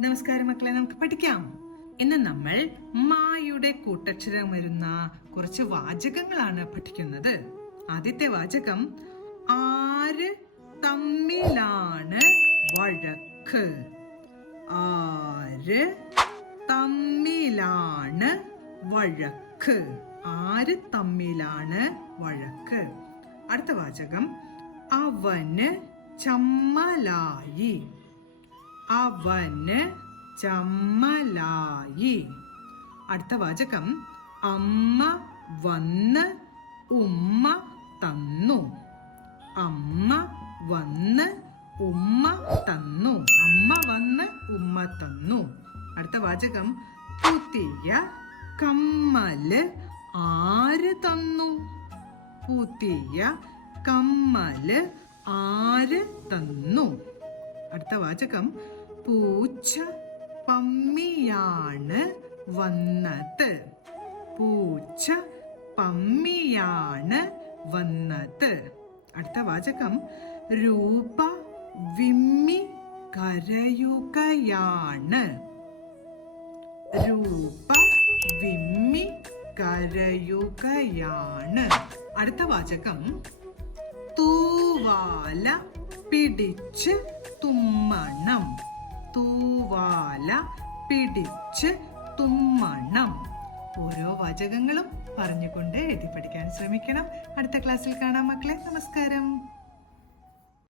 നമസ്കാരം മക്കളെ, നമുക്ക് പഠിക്കാം. ഇന്ന് നമ്മൾ മായുടെ കൂട്ടക്ഷരം വരുന്ന കുറച്ച് വാചകങ്ങളാണ് പഠിക്കുന്നത്. ആദ്യത്തെ വാചകം, ആര് തമ്മിലാണ് വഴക്ക്? ആര് തമ്മിലാണ് വഴക്ക്? ആര് തമ്മിലാണ് വഴക്ക്? അടുത്ത വാചകം, അവന് ചമ്മലായി. അവന് ചമ്മലായി. അടുത്ത വാചകം, അമ്മ വന്ന് ഉമ്മ തന്നു. അമ്മ വന്ന് ഉമ്മ തന്നു. അമ്മ വന്ന് ഉമ്മ തന്നു. അടുത്ത വാചകം, പുതിയ കമ്മല് ആര് തന്നു? പുതിയ കമ്മല് ആര് തന്നു? അടുത്ത വാചകം, പൂച്ച പമ്മിയാണ് വന്നത്. പൂച്ച പമ്മിയാണ് വന്നത്. അടുത്ത വാചകം, രൂപ വിമ്മി കരയുകയാണ്. രൂപ വിമ്മി കരയുകയാണ്. അടുത്ത വാചകം, തൂവാല പിടിച്ച് തുമ്മണം. തൂവാല പിടിച്ച് തുമ്മണം. ഓരോ വാചകങ്ങളും പറഞ്ഞുകൊണ്ട് എഴുതി പഠിക്കാൻ ശ്രമിക്കണം. അടുത്ത ക്ലാസ്സിൽ കാണാം മക്കളെ. നമസ്കാരം.